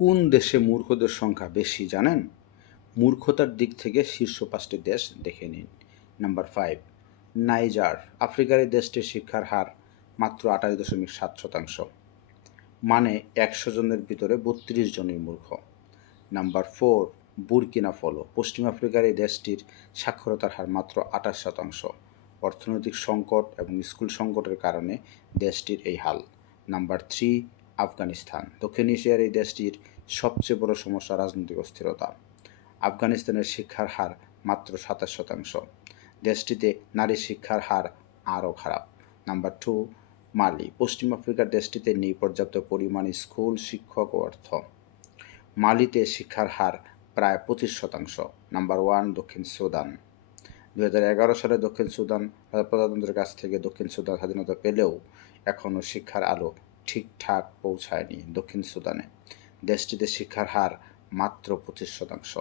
কোন দেশে মূর্খদের সংখ্যা বেশি জানেন? মূর্খতার দিক থেকে শীর্ষ ৫টি দেশ দেখে নিন। Number ৫, Niger. আফ্রিকার এই দেশটির শিক্ষার হার মাত্র ২৮.৭%। মানে ১০০ জনের ভিতরে ৩২ জনই মূর্খ। Number ৪, Burkina follow. পশ্চিম আফ্রিকার এই দেশটির সাক্ষরতার হার মাত্র ২৮%। অর্থনৈতিক সংকট এবং স্কুল সংকটের কারণে দেশটির এই হাল। নাম্বার ৩, আফগানিস্তান। দক্ষিণ এশিয়ার এই দেশটির সবচেয়ে বড় সমস্যা রাজনৈতিক অস্থিরতা। আফগানিস্তানের শিক্ষার হার মাত্র ২৭%। দেশটিতে নারী শিক্ষার হার আরও খারাপ। নাম্বার ২, মালি। পশ্চিম আফ্রিকার দেশটিতে নেই পর্যাপ্ত পরিমাণ স্কুল, শিক্ষক ও অর্থ। মালিতে শিক্ষার হার প্রায় ২৫%। নাম্বার ১, দক্ষিণ সুদান। ২০১১ সালে দক্ষিণ সুদান প্রজাতন্ত্রের কাছ থেকে দক্ষিণ সুদান স্বাধীনতা পেলেও এখনও শিক্ষার আলো ঠিকঠাক পৌঁছায়নি দক্ষিণ সুদানে। দেশটিতে শিক্ষার হার মাত্র ২৫%।